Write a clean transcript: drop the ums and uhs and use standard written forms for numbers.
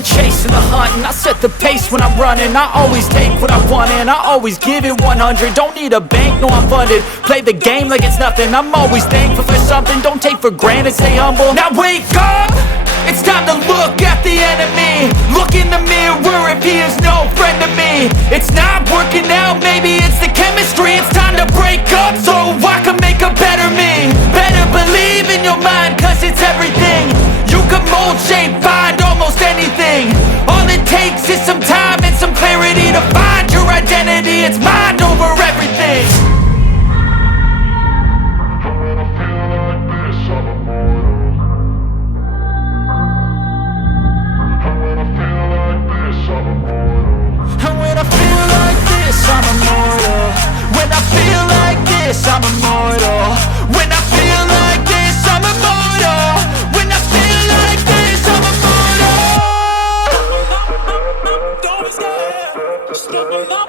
the chase and the hunt, and I set the pace when I'm running. I always take what I want and I always give it 100. Don't need a bank, no I'm funded. Play the game like it's nothing. I'm always thankful for something. Don't take for granted, stay humble. Now wake up! It's time to look at the enemy. Look in the mirror if he is no friend to me. It's not working out, maybe it's the chemistry. It's time to break up so I can make a better me. Better believe in your mind, cause it's everything. You can mold, shape, find almost anything. All it takes is some time and some clarity to find your identity. It's mind over everything. I'm immortal. When I feel like this, I'm immortal. When I feel like this, I'm immortal. When I feel like this, I'm immortal. Don't be scared. Just look alive.